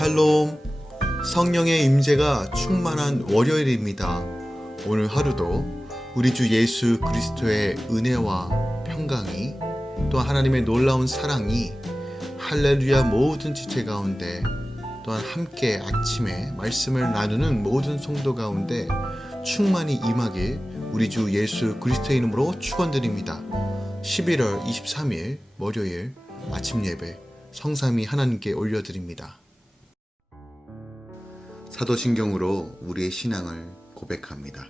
샬롬, 성령의 임재가 충만한 월요일입니다. 오늘 하루도 우리 주 예수 그리스도의 은혜와 평강이, 또한 하나님의 놀라운 사랑이 할렐루야 모든 지체 가운데, 또한 함께 아침에 말씀을 나누는 모든 성도 가운데 충만히 임하길 우리 주 예수 그리스도의 이름으로 축원드립니다. 11월 23일 월요일 아침 예배 성삼위 하나님께 올려드립니다. 사도신경으로 우리의 신앙을 고백합니다.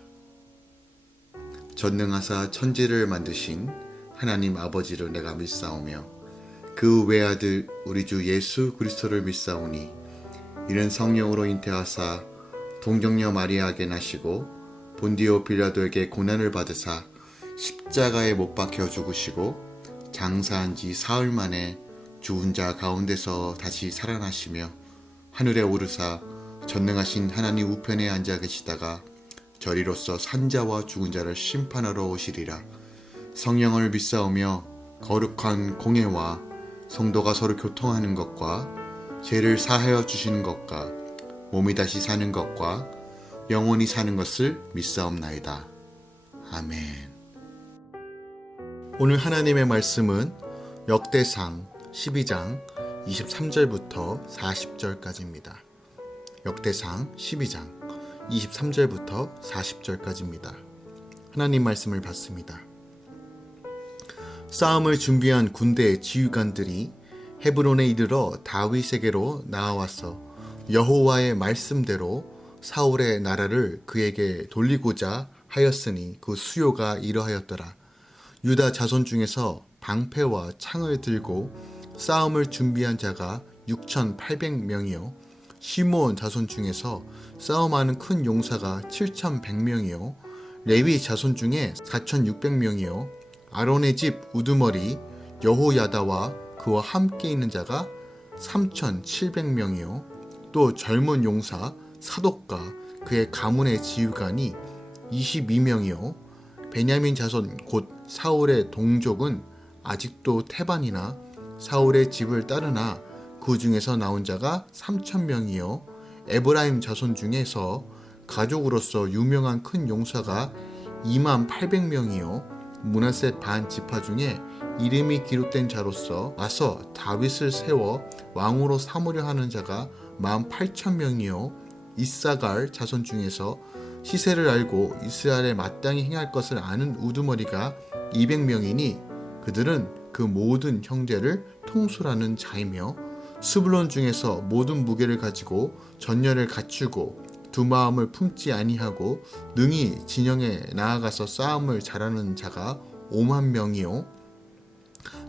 전능하사 천지를 만드신 하나님 아버지를 내가 믿사오며 그 외아들 우리 주 예수 그리스도를 믿사오니 이는 성령으로 잉태하사 동정녀 마리아에게 나시고 본디오 빌라도에게 고난을 받으사 십자가에 못 박혀 죽으시고 장사한 지 사흘 만에 죽은 자 가운데서 다시 살아나시며 하늘에 오르사 전능하신 하나님 우편에 앉아 계시다가 저리로서 산자와 죽은 자를 심판하러 오시리라. 성령을 믿사오며 거룩한 공예와 성도가 서로 교통하는 것과 죄를 사하여 주시는 것과 몸이 다시 사는 것과 영원히 사는 것을 믿사옵나이다. 아멘. 오늘 하나님의 말씀은 역대상 12장 23절부터 40절까지입니다. 역대상 12장 23절부터 40절까지입니다. 하나님 말씀을 받습니다. 싸움을 준비한 군대의 지휘관들이 헤브론에 이르러 다윗에게로 나아와서 여호와의 말씀대로 사울의 나라를 그에게 돌리고자 하였으니 그 수요가 이러하였더라. 유다 자손 중에서 방패와 창을 들고 싸움을 준비한 자가 6,800명이요 시므온 자손 중에서 싸움하는 큰 용사가 7,100명이요 레위 자손 중에 4,600명이요 아론의 집 우두머리 여호야다와 그와 함께 있는 자가 3,700명이요 또 젊은 용사 사독과 그의 가문의 지휘관이 22명이요 베냐민 자손 곧 사울의 동족은 아직도 태반이나 사울의 집을 따르나 그 중에서 나온 자가 3,000명이요 에브라임 자손 중에서 가족으로서 유명한 큰 용사가 28,000명이요 므낫세 반 지파 중에 이름이 기록된 자로서 와서 다윗을 세워 왕으로 삼으려 하는 자가 18,000명이요 이사갈 자손 중에서 시세를 알고 이스라엘에 마땅히 행할 것을 아는 우두머리가 200명이니 그들은 그 모든 형제를 통솔하는 자이며 스불론 중에서 모든 무게를 가지고 전열을 갖추고 두 마음을 품지 아니하고 능히 진영에 나아가서 싸움을 잘하는 자가 50,000명이요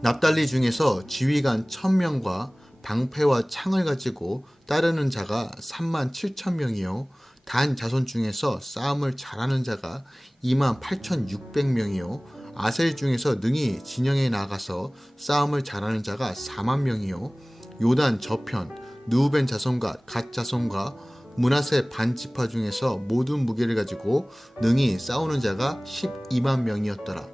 납달리 중에서 지휘관 1,000명과 방패와 창을 가지고 따르는 자가 37,000명이요 단 자손 중에서 싸움을 잘하는 자가 28,600명이요 아셀 중에서 능히 진영에 나가서 싸움을 잘하는 자가 40,000명이요 요단 저편 느우벤 자손과 갓 자손과 므낫세 반 지파 중에서 모든 무게를 가지고 능히 싸우는 자가 120,000명이었더라.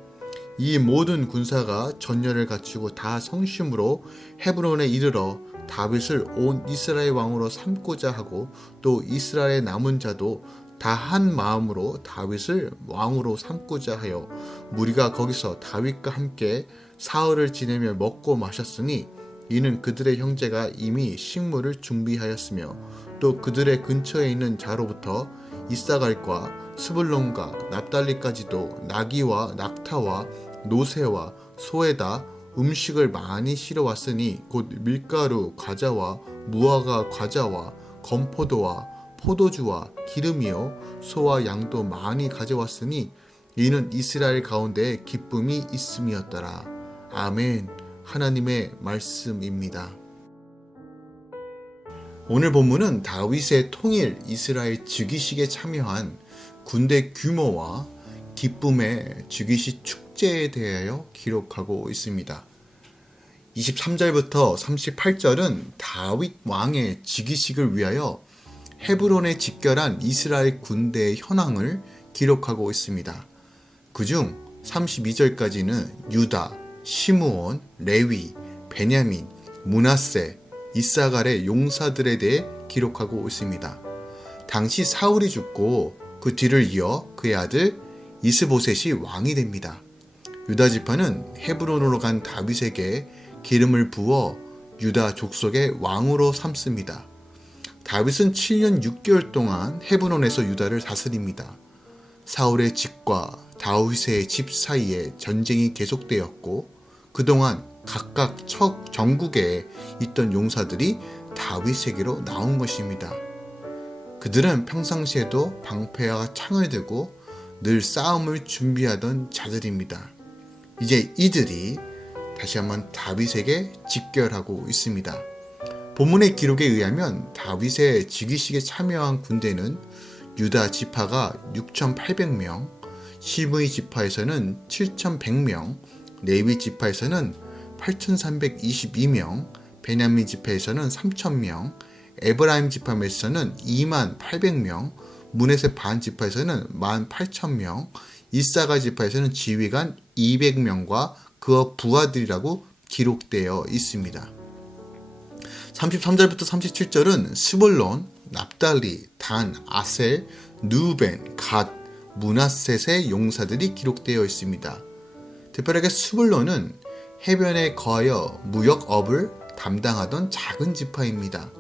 이 모든 군사가 전열을 갖추고 다 성심으로 헤브론에 이르러 다윗을 온 이스라엘 왕으로 삼고자 하고 또 이스라엘의 남은 자도 다 한 마음으로 다윗을 왕으로 삼고자 하여 무리가 거기서 다윗과 함께 사흘을 지내며 먹고 마셨으니 이는 그들의 형제가 이미 식물을 준비하였으며 또 그들의 근처에 있는 자로부터 이사갈과 스불론과 납달리까지도 나귀와 낙타와 노새와 소에다 음식을 많이 실어왔으니 곧 밀가루 과자와 무화과 과자와 건포도와 포도주와 기름이요 소와 양도 많이 가져왔으니 이는 이스라엘 가운데 기쁨이 있음이었더라. 아멘. 하나님의 말씀입니다. 오늘 본문은 다윗의 통일 이스라엘 즉위식에 참여한 군대 규모와 기쁨의 즉위식 축제에 대하여 기록하고 있습니다. 23절부터 38절은 다윗 왕의 즉위식을 위하여 헤브론에 집결한 이스라엘 군대의 현황을 기록하고 있습니다. 그중 32절까지는 유다, 시므온, 레위, 베냐민, 므낫세, 이사갈의 용사들에 대해 기록하고 있습니다. 당시 사울이 죽고 그 뒤를 이어 그의 아들 이스보셋이 왕이 됩니다. 유다 지파는 헤브론으로 간 다윗에게 기름을 부어 유다 족속의 왕으로 삼습니다. 다윗은 7년 6개월 동안 헤브론에서 유다를 다스립니다. 사울의 집과 다윗의 집 사이에 전쟁이 계속되었고 그동안 각각 전국에 있던 용사들이 다윗에게로 나온 것입니다. 그들은 평상시에도 방패와 창을 들고 늘 싸움을 준비하던 자들입니다. 이제 이들이 다시 한번 다윗에게 집결하고 있습니다. 본문의 기록에 의하면 다윗의 즉위식에 참여한 군대는 유다 지파가 6,800명, 시므이 지파에서는 7,100명, 레위 지파에서는 8,322명, 베냐민 지파에서는 3,000명, 에브라임 지파에서는 28,000명, 므낫세 반 지파에서는 18,000명, 이사가 지파에서는 지휘관 200명과 그의 부하들이라고 기록되어 있습니다. 33절부터 37절은 스불론, 납달리, 단, 아셀, 누벤, 갓, 므낫셋의 용사들이 기록되어 있습니다. 특별하게 스불론은 해변에 거하여 무역업을 담당하던 작은 지파입니다.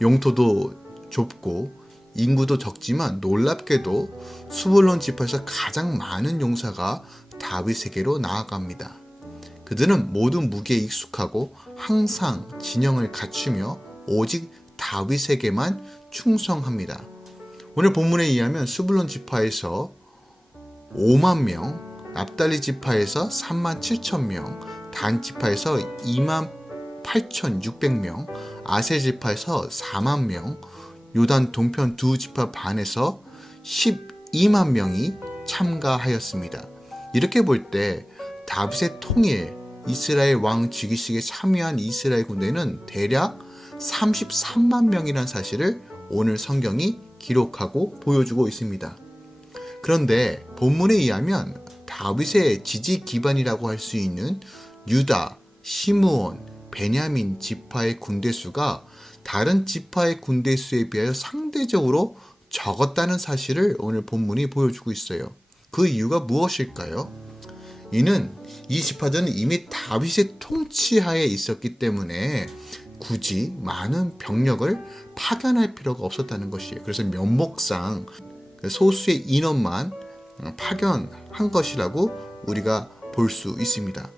영토도 좁고 인구도 적지만 놀랍게도 스불론 지파에서 가장 많은 용사가 다윗에게로 나아갑니다. 그들은 모든 무기에 익숙하고 항상 진영을 갖추며 오직 다윗에게만 충성합니다. 오늘 본문에 의하면 스불론 지파에서 5만 명, 납달리 지파에서 3만 7천 명, 단 지파에서 2만 8,600명, 아셀 지파에서 4만 명, 요단 동편 두 지파 반에서 12만 명이 참가하였습니다. 이렇게 볼 때 다윗의 통일, 이스라엘 왕 즉위식에 참여한 이스라엘 군대는 대략 33만 명이라는 사실을 오늘 성경이 기록하고 보여주고 있습니다. 그런데 본문에 의하면 다윗의 지지 기반이라고 할 수 있는 유다, 시므온, 베냐민 지파의 군대 수가 다른 지파의 군대 수에 비하여 상대적으로 적었다는 사실을 오늘 본문이 보여주고 있어요. 그 이유가 무엇일까요? 이는 이 지파들은 이미 다윗의 통치하에 있었기 때문에 굳이 많은 병력을 파견할 필요가 없었다는 것이에요. 그래서 면목상 소수의 인원만 파견한 것이라고 우리가 볼 수 있습니다.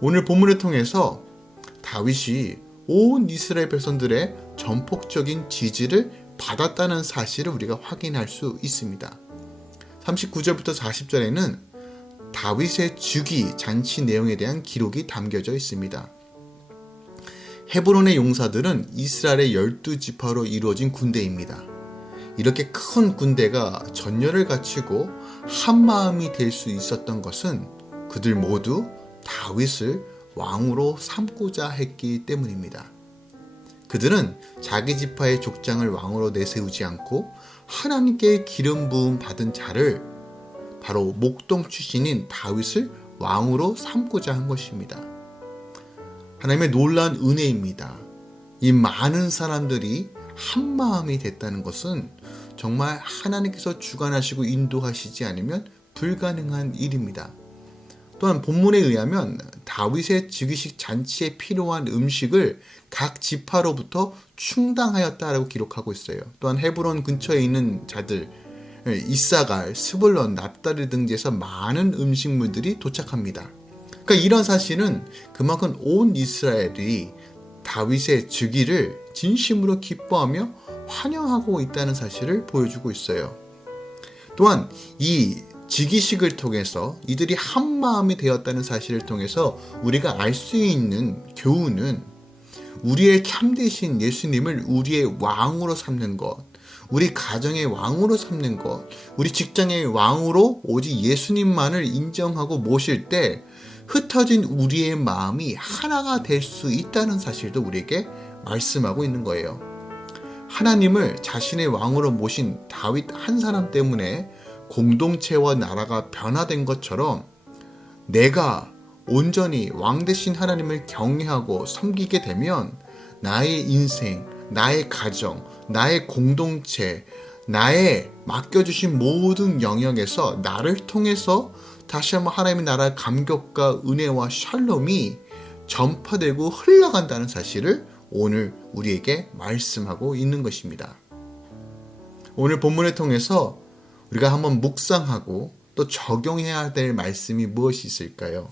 오늘 본문을 통해서 다윗이 온 이스라엘 백성들의 전폭적인 지지를 받았다는 사실을 우리가 확인할 수 있습니다. 39절부터 40절에는 다윗의 즉위 잔치 내용에 대한 기록이 담겨져 있습니다. 헤브론의 용사들은 이스라엘의 12지파로 이루어진 군대입니다. 이렇게 큰 군대가 전열을 갖추고 한마음이 될 수 있었던 것은 그들 모두 다윗을 왕으로 삼고자 했기 때문입니다. 그들은 자기 지파의 족장을 왕으로 내세우지 않고 하나님께 기름 부음 받은 자를 바로 목동 출신인 다윗을 왕으로 삼고자 한 것입니다. 하나님의 놀라운 은혜입니다. 이 많은 사람들이 한마음이 됐다는 것은 정말 하나님께서 주관하시고 인도하시지 않으면 불가능한 일입니다. 또한 본문에 의하면 다윗의 즉위식 잔치에 필요한 음식을 각 지파로부터 충당하였다라고 기록하고 있어요. 또한 헤브론 근처에 있는 자들, 이사갈, 스불론, 납달리 등지에서 많은 음식물들이 도착합니다. 그러니까 이런 사실은 그만큼 온 이스라엘이 다윗의 즉위를 진심으로 기뻐하며 환영하고 있다는 사실을 보여주고 있어요. 또한 이 즉위식을 통해서 이들이 한마음이 되었다는 사실을 통해서 우리가 알 수 있는 교훈은 우리의 참되신 예수님을 우리의 왕으로 삼는 것, 우리 가정의 왕으로 삼는 것, 우리 직장의 왕으로 오직 예수님만을 인정하고 모실 때 흩어진 우리의 마음이 하나가 될 수 있다는 사실도 우리에게 말씀하고 있는 거예요. 하나님을 자신의 왕으로 모신 다윗 한 사람 때문에 공동체와 나라가 변화된 것처럼 내가 온전히 왕 되신 하나님을 경외하고 섬기게 되면 나의 인생, 나의 가정, 나의 공동체, 나의 맡겨주신 모든 영역에서 나를 통해서 다시 한번 하나님의 나라의 감격과 은혜와 샬롬이 전파되고 흘러간다는 사실을 오늘 우리에게 말씀하고 있는 것입니다. 오늘 본문을 통해서 우리가 한번 묵상하고 또 적용해야 될 말씀이 무엇이 있을까요?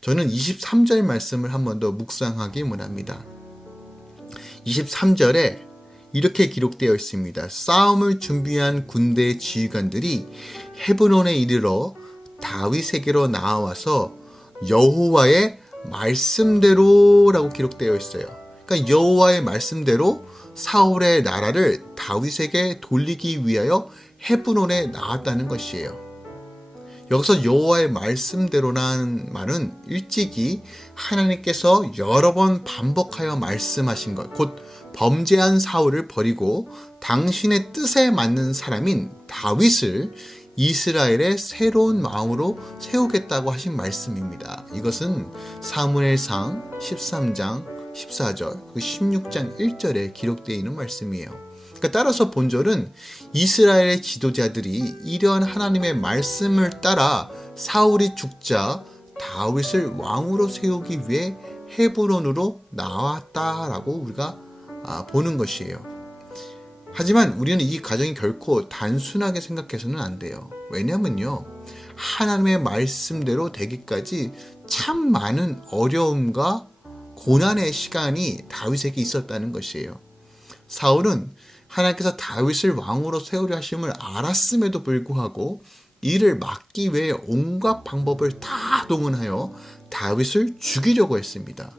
저는 23절 말씀을 한 번 더 묵상하기 원합니다. 23절에 이렇게 기록되어 있습니다. 싸움을 준비한 군대의 지휘관들이 헤브론에 이르러 다윗에게로 나와서 여호와의 말씀대로 라고 기록되어 있어요. 그러니까 여호와의 말씀대로 사울의 나라를 다윗에게 돌리기 위하여 헤브론에 나왔다는 것이에요. 여기서 여호와의 말씀대로라는 말은 일찍이 하나님께서 여러 번 반복하여 말씀하신 것, 곧 범죄한 사울을 버리고 당신의 뜻에 맞는 사람인 다윗을 이스라엘의 새로운 왕으로 세우겠다고 하신 말씀입니다. 이것은 사무엘상 13장 14절, 16장 1절에 기록되어 있는 말씀이에요. 그러니까 따라서 본절은 이스라엘의 지도자들이 이러한 하나님의 말씀을 따라 사울이 죽자 다윗을 왕으로 세우기 위해 헤브론으로 나왔다라고 우리가 보는 것이에요. 하지만 우리는 이 과정이 결코 단순하게 생각해서는 안 돼요. 왜냐면요, 하나님의 말씀대로 되기까지 참 많은 어려움과 고난의 시간이 다윗에게 있었다는 것이에요. 사울은 하나님께서 다윗을 왕으로 세우려 하심을 알았음에도 불구하고 이를 막기 위해 온갖 방법을 다 동원하여 다윗을 죽이려고 했습니다.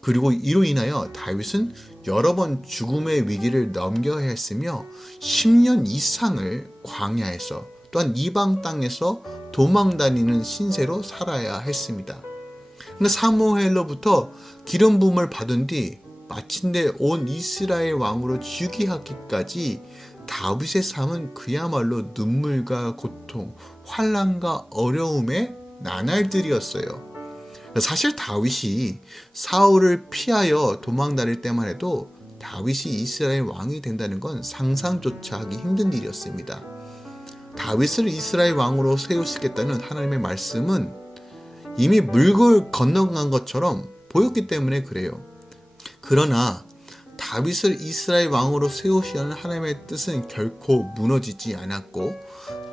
그리고 이로 인하여 다윗은 여러 번 죽음의 위기를 넘겨야 했으며 10년 이상을 광야에서 또한 이방 땅에서 도망다니는 신세로 살아야 했습니다. 그러나 사무엘로부터 기름 부음을 받은 뒤 마침내 온 이스라엘 왕으로 즉위하기까지 다윗의 삶은 그야말로 눈물과 고통, 환난과 어려움의 나날들이었어요. 사실 다윗이 사울을 피하여 도망다닐 때만 해도 다윗이 이스라엘 왕이 된다는 건 상상조차 하기 힘든 일이었습니다. 다윗을 이스라엘 왕으로 세우시겠다는 하나님의 말씀은 이미 물을 건너간 것처럼 보였기 때문에 그래요. 그러나 다윗을 이스라엘 왕으로 세우시려는 하나님의 뜻은 결코 무너지지 않았고,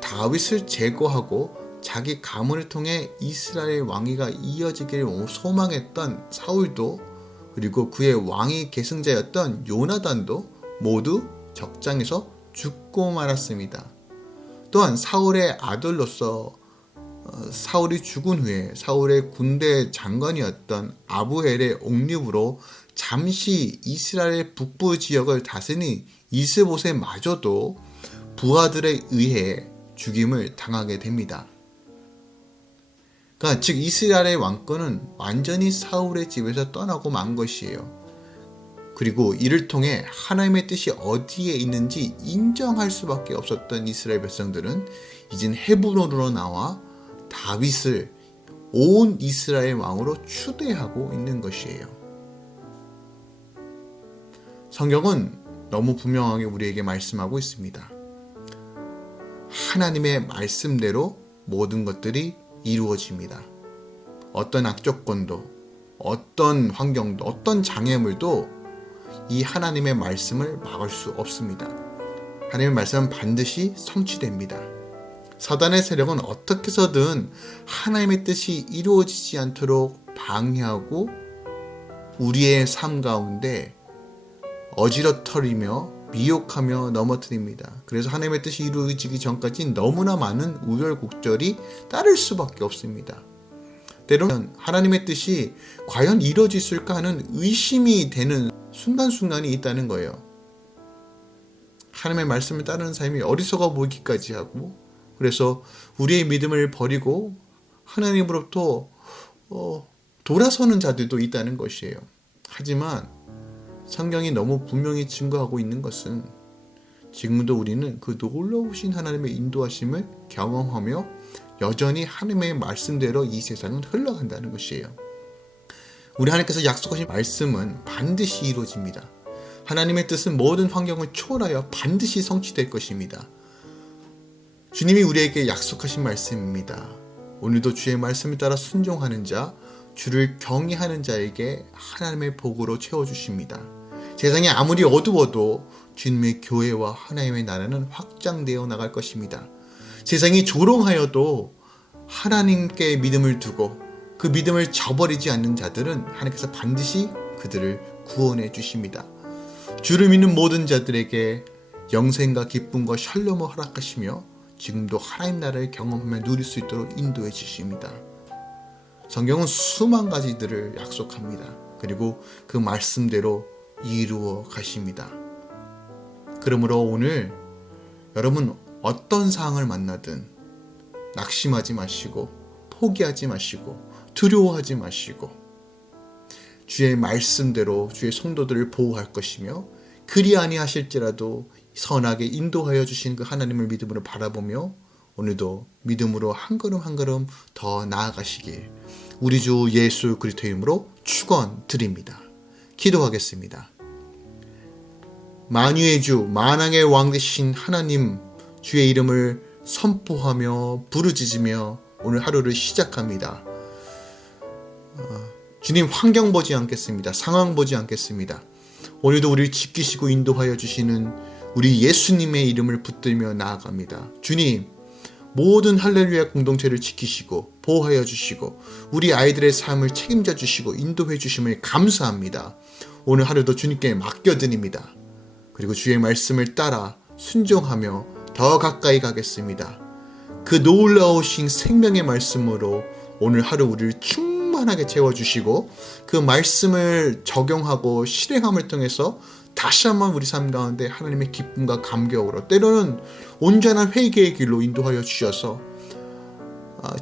다윗을 제거하고 자기 가문을 통해 이스라엘 왕위가 이어지기를 소망했던 사울도, 그리고 그의 왕위 계승자였던 요나단도 모두 적장에서 죽고 말았습니다. 또한 사울의 아들로서 사울이 죽은 후에 사울의 군대 장관이었던 아부엘의 옥립으로 잠시 이스라엘 북부 지역을 다스린 이스보셋마저도 부하들에 의해 죽임을 당하게 됩니다. 그러니까 즉 이스라엘의 왕권은 완전히 사울의 집에서 떠나고 만 것이에요. 그리고 이를 통해 하나님의 뜻이 어디에 있는지 인정할 수밖에 없었던 이스라엘 백성들은 이젠 헤브론으로 나와 다윗을 온 이스라엘 왕으로 추대하고 있는 것이에요. 성경은 너무 분명하게 우리에게 말씀하고 있습니다. 하나님의 말씀대로 모든 것들이 이루어집니다. 어떤 악조건도, 어떤 환경도, 어떤 장애물도 이 하나님의 말씀을 막을 수 없습니다. 하나님의 말씀은 반드시 성취됩니다. 사단의 세력은 어떻게 해서든 하나님의 뜻이 이루어지지 않도록 방해하고 우리의 삶 가운데 어지러뜨리며 미혹하며 넘어뜨립니다. 그래서 하나님의 뜻이 이루어지기 전까지 너무나 많은 우여곡절이 따를 수밖에 없습니다. 때로는 하나님의 뜻이 과연 이루어질까 하는 의심이 되는 순간순간이 있다는 거예요. 하나님의 말씀을 따르는 삶이 어리석어 보이기까지 하고, 그래서 우리의 믿음을 버리고 하나님으로부터 돌아서는 자들도 있다는 것이에요. 하지만 성경이 너무 분명히 증거하고 있는 것은 지금도 우리는 그 놀라우신 하나님의 인도하심을 경험하며 여전히 하나님의 말씀대로 이 세상은 흘러간다는 것이에요. 우리 하나님께서 약속하신 말씀은 반드시 이루어집니다. 하나님의 뜻은 모든 환경을 초월하여 반드시 성취될 것입니다. 주님이 우리에게 약속하신 말씀입니다. 오늘도 주의 말씀에 따라 순종하는 자, 주를 경외하는 자에게 하나님의 복으로 채워주십니다. 세상이 아무리 어두워도 주님의 교회와 하나님의 나라는 확장되어 나갈 것입니다. 세상이 조롱하여도 하나님께 믿음을 두고 그 믿음을 저버리지 않는 자들은 하나님께서 반드시 그들을 구원해 주십니다. 주를 믿는 모든 자들에게 영생과 기쁨과 샬롬을 허락하시며 지금도 하나님 나라를 경험하며 누릴 수 있도록 인도해 주십니다. 성경은 수만 가지들을 약속합니다. 그리고 그 말씀대로 이루어 가십니다. 그러므로 오늘 여러분 어떤 상황을 만나든 낙심하지 마시고 포기하지 마시고 두려워하지 마시고 주의 말씀대로 주의 성도들을 보호할 것이며 그리 아니하실지라도 선하게 인도하여 주신 그 하나님을 믿음으로 바라보며 오늘도 믿음으로 한 걸음 한 걸음 더 나아가시길 우리 주 예수 그리스도의 이름으로 축원드립니다. 기도하겠습니다. 만유의 주 만왕의 왕 되신 하나님 주의 이름을 선포하며 부르짖으며 오늘 하루를 시작합니다. 주님 환경 보지 않겠습니다. 상황 보지 않겠습니다. 오늘도 우리를 지키시고 인도하여 주시는 우리 예수님의 이름을 붙들며 나아갑니다. 주님 모든 할렐루야 공동체를 지키시고 보호하여 주시고 우리 아이들의 삶을 책임져 주시고 인도해 주심을 감사합니다. 오늘 하루도 주님께 맡겨드립니다. 그리고 주의 말씀을 따라 순종하며 더 가까이 가겠습니다. 그 놀라우신 생명의 말씀으로 오늘 하루 우리를 충만하게 채워주시고 그 말씀을 적용하고 실행함을 통해서 다시 한번 우리 삶 가운데 하나님의 기쁨과 감격으로 때로는 온전한 회개의 길로 인도하여 주셔서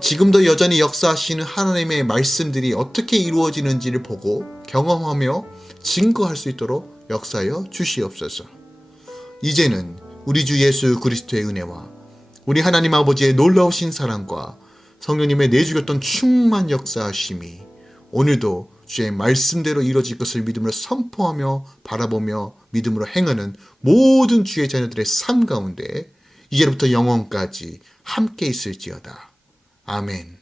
지금도 여전히 역사하시는 하나님의 말씀들이 어떻게 이루어지는지를 보고 경험하며 증거할 수 있도록 역사하여 주시옵소서. 이제는 우리 주 예수 그리스도의 은혜와 우리 하나님 아버지의 놀라우신 사랑과 성령님의 내주셨던 충만 역사하심이 오늘도 주의 말씀대로 이루어질 것을 믿음으로 선포하며 바라보며 믿음으로 행하는 모든 주의 자녀들의 삶 가운데 이제부터 영원까지 함께 있을지어다. 아멘.